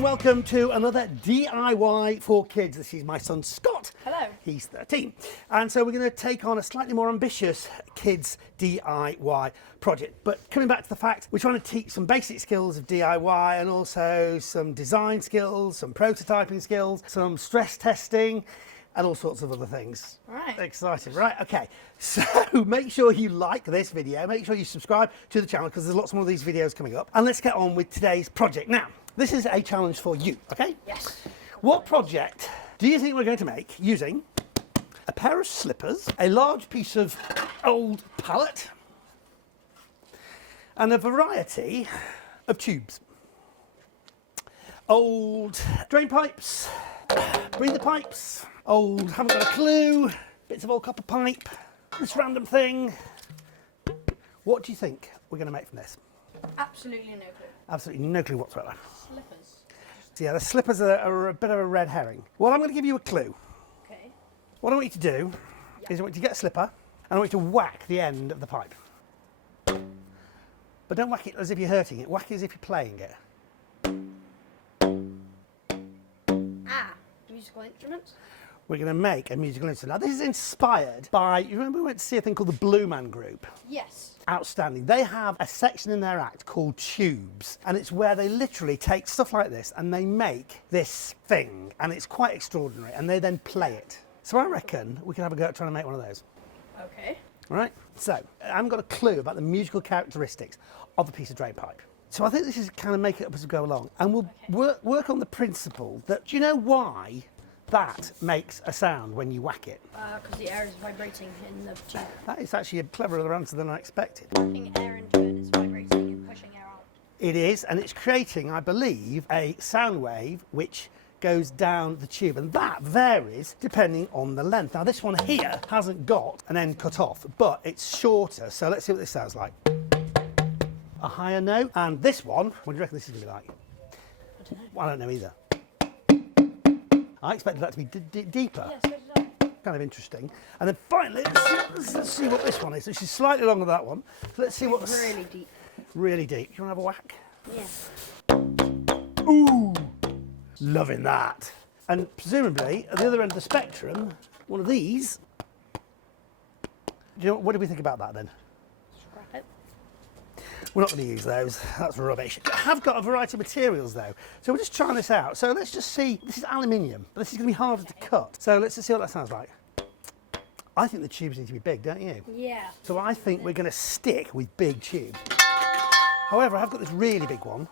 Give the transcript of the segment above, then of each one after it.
and welcome to another DIY for kids. This is my son Scott. Hello. He's 13. And so we're going to take on a slightly more ambitious kids DIY project. But coming back to the fact, we're trying to teach some basic skills of DIY and also some design skills, some prototyping skills, some stress testing and all sorts of other things. Right. Exciting, right? Okay, so make sure you like this video, make sure you subscribe to the channel because there's lots more of these videos coming up. And let's get on with today's project. Now, this is a challenge for you, okay? Yes. What project do you think we're going to make using a pair of slippers, a large piece of old pallet, and a variety of tubes? Old drain pipes, breather pipes, old haven't got a clue, bits of old copper pipe, this random thing. What do you think we're going to make from this? Absolutely no clue. Absolutely no clue whatsoever. Slippers. So yeah, the slippers are a bit of a red herring. Well, I'm going to give you a clue. Okay. What I want you to do is I want you to get a slipper and I want you to whack the end of the pipe. But don't whack it as if you're hurting it, whack it as if you're playing it. Ah, musical instruments? We're going to make a musical instrument. Now this is inspired by, you remember we went to see a thing called the Blue Man Group? Yes. Outstanding. They have a section in their act called Tubes, and it's where they literally take stuff like this and they make this thing, and it's quite extraordinary, and they then play it. So I reckon we can have a go at trying to make one of those. Okay. All right, so I haven't got a clue about the musical characteristics of a piece of drain pipe. So I think this is kind of make it up as we go along, and we'll work on the principle that, do you know why that makes a sound when you whack it? Because the air is vibrating in the tube. That is actually a cleverer answer than I expected. Putting air into it is vibrating and pushing air out. It is, and it's creating, I believe, a sound wave which goes down the tube, and that varies depending on the length. Now this one here hasn't got an end cut off, but it's shorter, so let's see what this sounds like. A higher note, and this one, what do you reckon this is going to be like? I don't know. Well, I don't know either. I expected that to be deeper. Yeah, so did I. Kind of interesting. And then finally, let's see what this one is. This is slightly longer than that one. So let's see what's Really deep. really deep. You want to have a whack? Yeah. Ooh, loving that. And presumably, at the other end of the spectrum, one of these. Do you know, what do we think about that then? Scrap it. We're not going to use those, that's rubbish. I have got a variety of materials though, so we're just trying this out. So let's just see, this is aluminium, but this is going to be harder to cut. So let's just see what that sounds like. I think the tubes need to be big, don't you? Yeah. So I think we're going to stick with big tubes. However, I've got this really big one.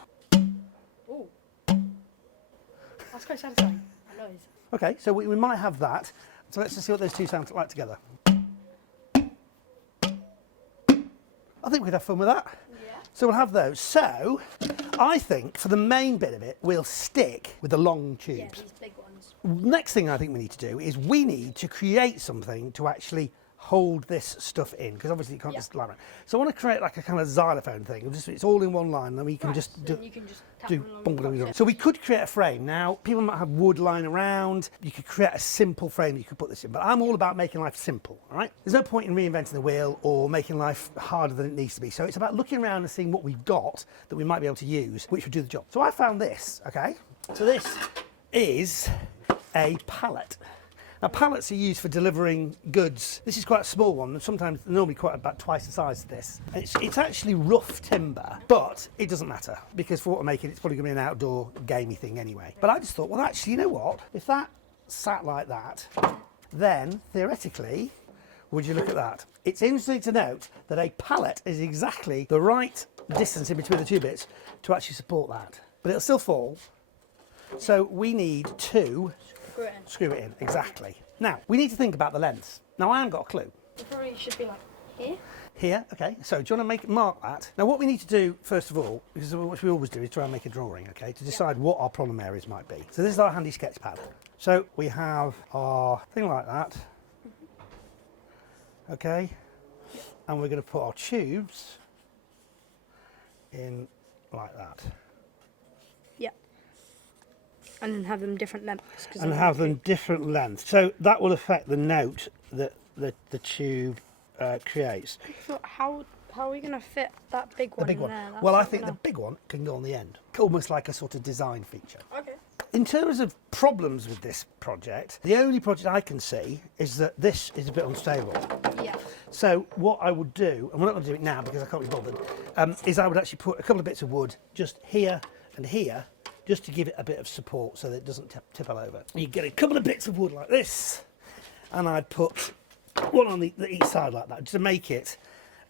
Ooh. That's quite satisfying. That noise. Okay, so we might have that. So let's just see what those two sound like together. I think we'd have fun with that. Yeah. So we'll have those. So I think for the main bit of it, we'll stick with the long tubes. Yeah, these big ones. Next thing I think we need to do is we need to create something to actually hold this stuff in, because obviously you can't just lie around. So I want to create like a kind of xylophone thing. It's all in one line, and then we can just do. You can just tap Do them along bung, the bung, bung. top. So we could create a frame. Now, people might have wood lying around. You could create a simple frame that you could put this in. But I'm all about making life simple, all right? There's no point in reinventing the wheel or making life harder than it needs to be. So it's about looking around and seeing what we've got that we might be able to use, which would do the job. So I found this, okay? So this is a pallet. Now, pallets are used for delivering goods. This is quite a small one, and sometimes they're normally quite about twice the size of this. And it's actually rough timber, but it doesn't matter, because for what we're making, it's probably going to be an outdoor gamey thing anyway. But I just thought, well, actually, you know what? If that sat like that, then theoretically, would you look at that? It's interesting to note that a pallet is exactly the right distance in between the two bits to actually support that. But it'll still fall. So we need to screw it in, exactly. Now, we need to think about the lengths. Now, I haven't got a clue. It probably should be like here. Here, okay. So, do you want to mark that? Now, what we need to do, first of all, because what we always do is try and make a drawing, okay, to decide what our problem areas might be. So this is our handy sketch pad. So we have our thing like that, okay, and we're going to put our tubes in like that. Yeah. And then have them different lengths. And have them different lengths. So that will affect the note that the tube creates. So how how are we going to fit that big one The big in one. there? That's Well, I not think the enough. big one can go on the end, almost like a sort of design feature. Okay. In terms of problems with this project, the only project I can see is that this is a bit unstable. Yeah. So what I would do, and we're not going to do it now because I can't be bothered, is I would actually put a couple of bits of wood just here and here, just to give it a bit of support so that it doesn't tip over. You get a couple of bits of wood like this, and I'd put one on each side like that, just to make it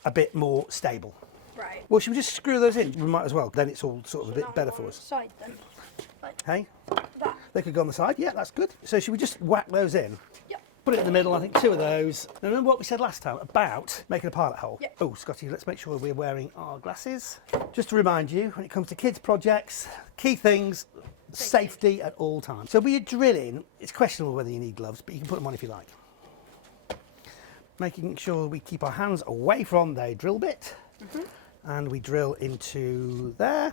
a bit more stable. Right. Well, should we just screw those in? We might as well. Then it's all sort of a bit Now better on for the us. Side then. Like Hey, that. they could go on the side. Yeah, that's good. So should we just whack those in? Yep. Put it in the middle, I think 2 of those. Now, remember what we said last time about making a pilot hole? Yep. Oh, Scotty, let's make sure we're wearing our glasses. Just to remind you, when it comes to kids' projects, key things, safety at all times. So when you're drilling, it's questionable whether you need gloves, but you can put them on if you like. Making sure we keep our hands away from the drill bit. And we drill into there.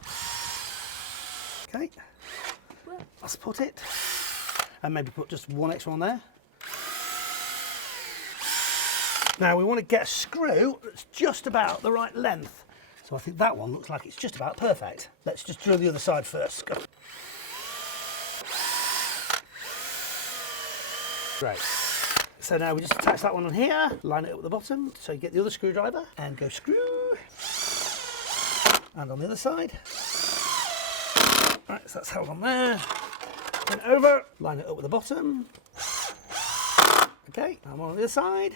Okay. I'll support it. And maybe put just one extra on there. Now we want to get a screw that's just about the right length. So I think that one looks like it's just about perfect. Let's just drill the other side first. Go. Great. So now we just attach that one on here, line it up at the bottom, so you get the other screwdriver and go screw. And on the other side. Right, so that's held on there. Turn it over, line it up at the bottom. Okay, I'm on the other side.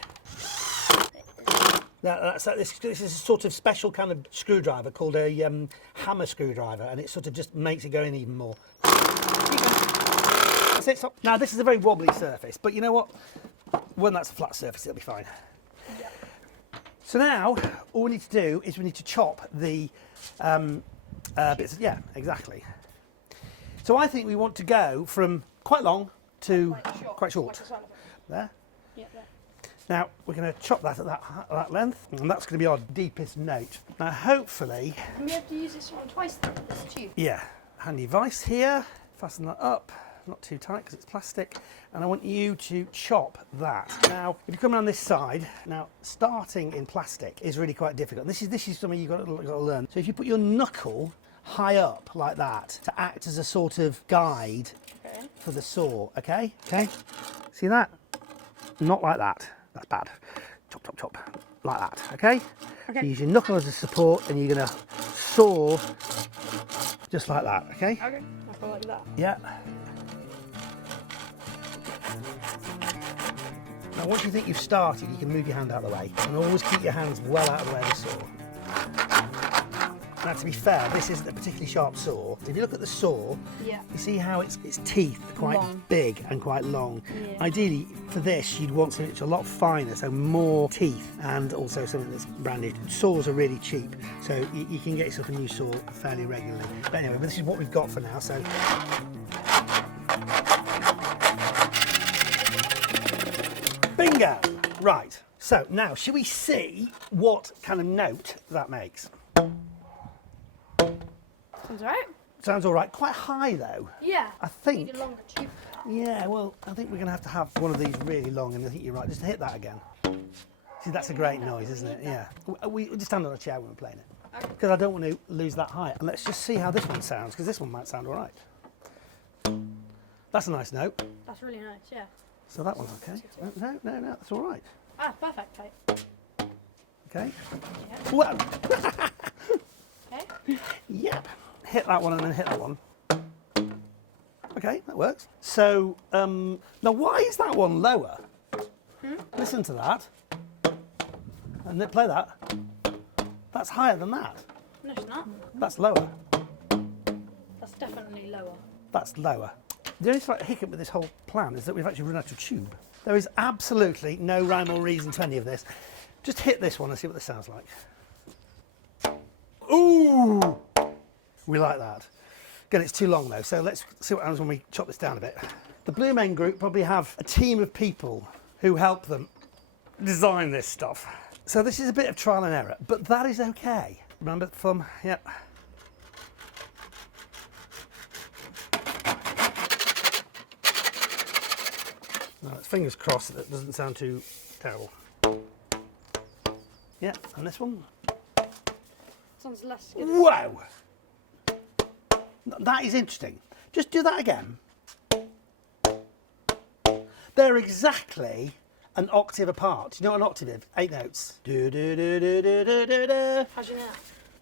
Now, this is a sort of special kind of screwdriver called a hammer screwdriver, and it sort of just makes it go in even more. That's it, stop. Now, this is a very wobbly surface, but you know what? When that's a flat surface, it'll be fine. Yeah. So now, all we need to do is we need to chop the bits. Yeah, exactly. So I think we want to go from quite long to quite short. Like the side of it. There. Yeah, there. Now we're going to chop that at that length, and that's going to be our deepest note. Now hopefully, And we have to use this one twice then, this tube. yeah, handy vise here, fasten that up, not too tight because it's plastic, and I want you to chop that. Now, if you come around this side, now starting in plastic is really quite difficult. This is something you've got to learn. So if you put your knuckle high up like that to act as a sort of guide Okay. for the saw, okay? Okay, see that? Not like that. That's bad. Chop, chop, chop, like that, okay? Okay. So use your knuckle as a support, and you're gonna saw just like that, okay? Okay. I feel like that. Yeah. Now, once you think you've started, you can move your hand out of the way, and always keep your hands well out of the way of the saw. Now, to be fair, this isn't a particularly sharp saw. If you look at the saw, Yeah. you see how its teeth are quite Long. big and quite long. Yeah. Ideally, for this, you'd want something that's a lot finer, so more teeth, and also something that's branded. Saws are really cheap, so you can get yourself a new saw fairly regularly. But anyway, this is what we've got for now, so. Bingo! Right, so now, should we see what kind of note that makes? Sounds right. Sounds all right. Quite high, though. Yeah. I think. Need a longer tube. Yeah, well, I think we're going to have one of these really long, and I think you're right. Just hit that again. See, that's a great noise, isn't it? Yeah. We just stand on a chair when we're playing it. Because I don't want to lose that height. And let's just see how this one sounds, because this one might sound all right. That's a nice note. That's really nice, yeah. So that one's okay. No, that's all right. Ah, perfect height. Okay. Yeah. Well, Okay. yep. Hit that one and then hit that one. Okay, that works. So, now why is that one lower? Listen to that. And then play that. That's higher than that. No, it's not. That's lower. That's definitely lower. That's lower. The only slight hiccup with this whole plan is that we've actually run out of tube. There is absolutely no rhyme or reason to any of this. Just hit this one and see what this sounds like. Ooh! We like that. Again, it's too long though, so let's see what happens when we chop this down a bit. The Blue Men Group probably have a team of people who help them design this stuff. So this is a bit of trial and error, but that is okay. Remember the thumb? Yep. Now, it's fingers crossed that it doesn't sound too terrible. Yeah, and this one. Sounds less good. Whoa! That is interesting. Just do that again. They're exactly an octave apart. Do you know what an octave is? 8 notes. Do, do, do, do, do, do, do, do. How do you know?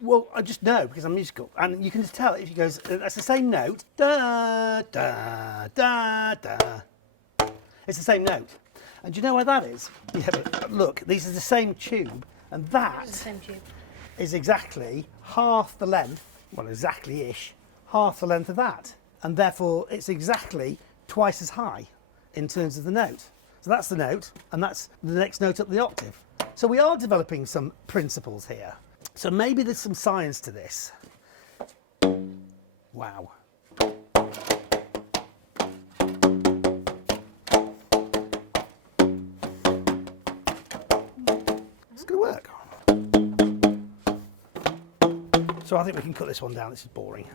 Well, I just know because I'm musical. And you can just tell if he goes, that's the same note. Da, da, da, da. It's the same note. And do you know why that is? Yeah, but look, these are the same tube. And that It's the same tube. is exactly half the length, well, exactly-ish, half the length of that. And therefore, it's exactly twice as high in terms of the note. So that's the note, and that's the next note up the octave. So we are developing some principles here. So maybe there's some science to this. Wow. It's going to work. So I think we can cut this one down. This is boring.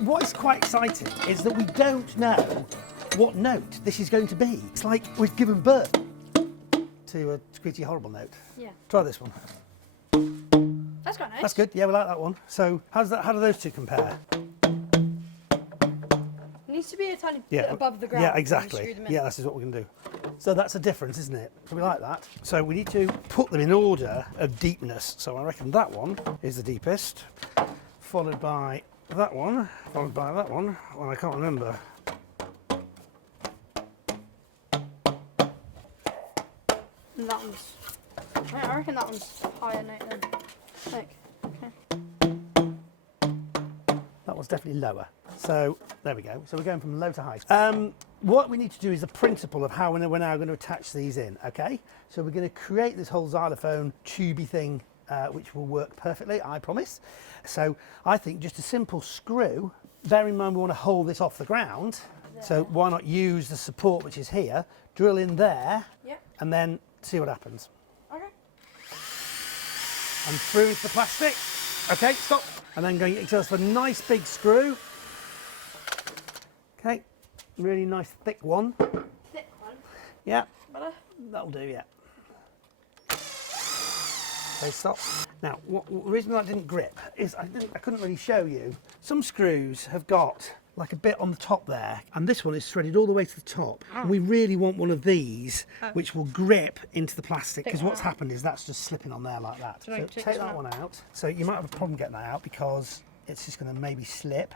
What is quite exciting is that we don't know what note this is going to be. It's like we've given birth to a squeaky horrible note. Yeah. Try this one. That's quite nice. That's good. Yeah, we like that one. So how do those two compare? It needs to be a tiny bit above the ground. Yeah, when you exactly. screw them in. Yeah, this is what we're going to do. So that's a difference, isn't it? So we like that. So we need to put them in order of deepness. So I reckon that one is the deepest, followed by that one, followed by that one. Well, I can't remember. And that one's. I reckon that one's higher note than. Like, okay. That one's definitely lower. So there we go. So we're going from low to high. What we need to do is the principle of how we're now going to attach these in. Okay. So we're going to create this whole xylophone tubey thing, which will work perfectly, I promise. So I think just a simple screw. Bear in mind we want to hold this off the ground. So why not use the support which is here, drill in there, and then see what happens. Okay. And through into the plastic. Okay, stop. And then going to get yourself a nice big screw. Okay, really nice thick one. Thick one. Yeah, Better. that'll do, yeah. Okay, stop. Now, the reason that didn't grip is I couldn't really show you. Some screws have got like a bit on the top there, and this one is threaded all the way to the top. And we really want one of these which will grip into the plastic, because what's happened is that's just slipping on there like that. So take that one out. So you might have a problem getting that out because it's just going to maybe slip.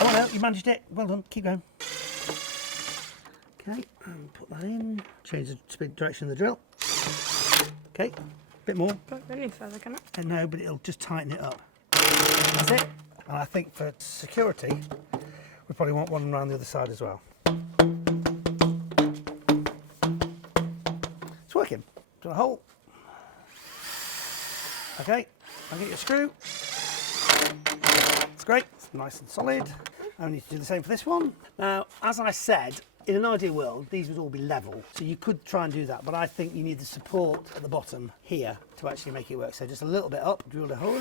Oh no, you managed it. Well done. Keep going. Okay, and put that in. Change the direction of the drill. Okay, bit more. Don't go any further, can it? No, but it'll just tighten it up. That's it. And I think for security, we probably want one around the other side as well. It's working. Do a hole. Okay, I'll get your screw. It's great, it's nice and solid. I need to do the same for this one. Now, as I said, in an ideal world, these would all be level. So you could try and do that, but I think you need the support at the bottom here to actually make it work. So just a little bit up, drill a hole.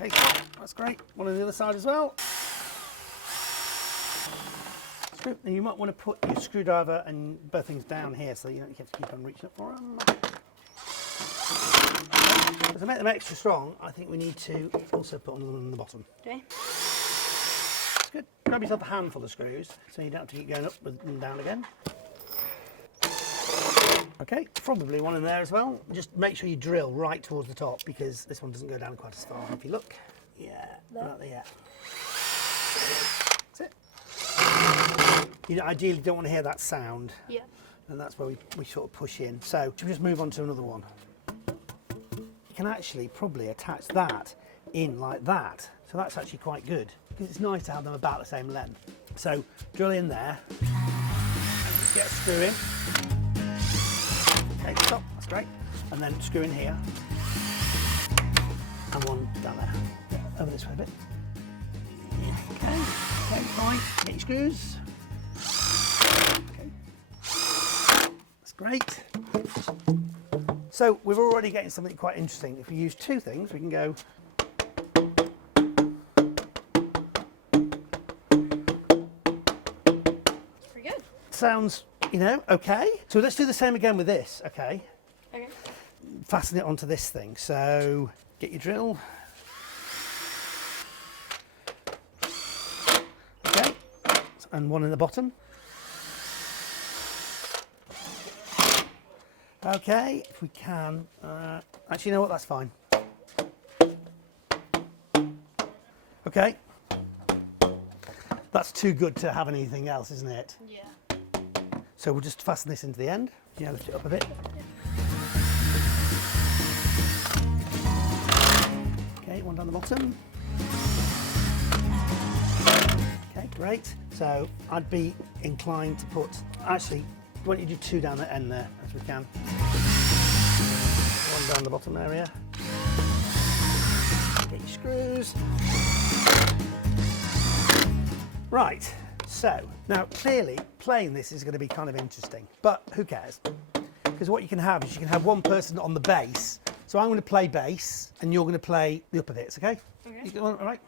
Okay, that's great. One on the other side as well. Screw. And you might want to put your screwdriver and both things down here so you don't have to keep on reaching up for them. To make them extra strong, I think we need to also put another one on the bottom. Okay. That's good. Grab yourself a handful of screws so you don't have to keep going up and down again. Okay, probably one in there as well. Just make sure you drill right towards the top because this one doesn't go down quite as far. If you look, yeah, right there. That's it. You ideally don't want to hear that sound. Yeah. And that's where we sort of push in. So should we just move on to another one? You can actually probably attach that in like that. So that's actually quite good because it's nice to have them about the same length. So drill in there and just get a screw in. Okay, stop, that's great. And then screw in here. And one down there. Over this way a bit. Okay, fine. Get your screws. Okay. That's great. So we're already getting something quite interesting. If we use two things, we can go sounds, you know, okay. So let's do the same again with this, okay? Okay. Fasten it onto this thing. So get your drill. Okay, and one in the bottom. Okay, if we can, actually, you know what, that's fine. Okay, that's too good to have anything else, isn't it? Yeah. So we'll just fasten this into the end. Yeah, lift it up a bit. Okay, one down the bottom. Okay, great. So I'd be inclined to put, actually, why don't you do two down the end there, as we can. One down the bottom area. Get your screws. Right, so now clearly playing this is going to be kind of interesting, but who cares? Because what you can have is you can have one person on the bass. So I'm going to play bass and you're going to play the upper bits, okay? Okay. You go on, all right?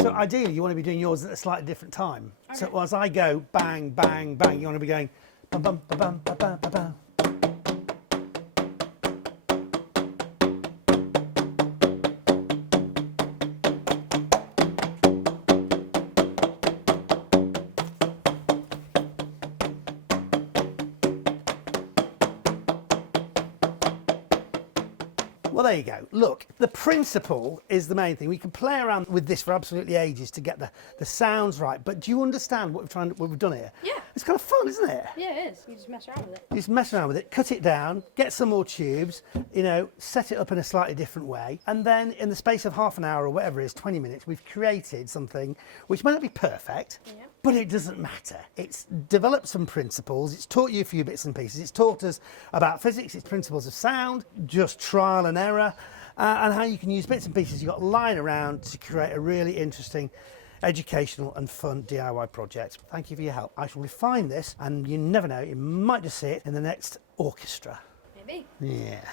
So ideally you want to be doing yours at a slightly different time. Okay. So as I go bang, bang, bang, you want to be going bum, bum, ba, bum, ba, bum, ba, bum. Well, there you go. Look, the principle is the main thing. We can play around with this for absolutely ages to get the sounds right. But do you understand what we've done here? Yeah. It's kind of fun, isn't it? Yeah, it is. You just mess around with it. You just mess around with it, cut it down, get some more tubes, you know, set it up in a slightly different way. And then in the space of half an hour or whatever it is, 20 minutes, we've created something which might not be perfect, Yeah. but it doesn't matter. It's developed some principles. It's taught you a few bits and pieces. It's taught us about physics, its principles of sound, just trial and error, and how you can use bits and pieces you've got lying around to create a really interesting, educational and fun DIY project. Thank you for your help. I shall refine this, and you never know, you might just see it in the next orchestra. Maybe. Yeah,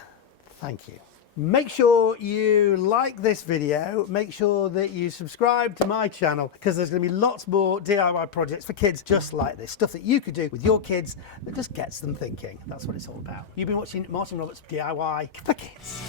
thank you. Make sure you like this video, make sure that you subscribe to my channel, because there's going to be lots more DIY projects for kids just like this, stuff that you could do with your kids that just gets them thinking. That's what it's all about. You've been watching Martin Roberts DIY for Kids.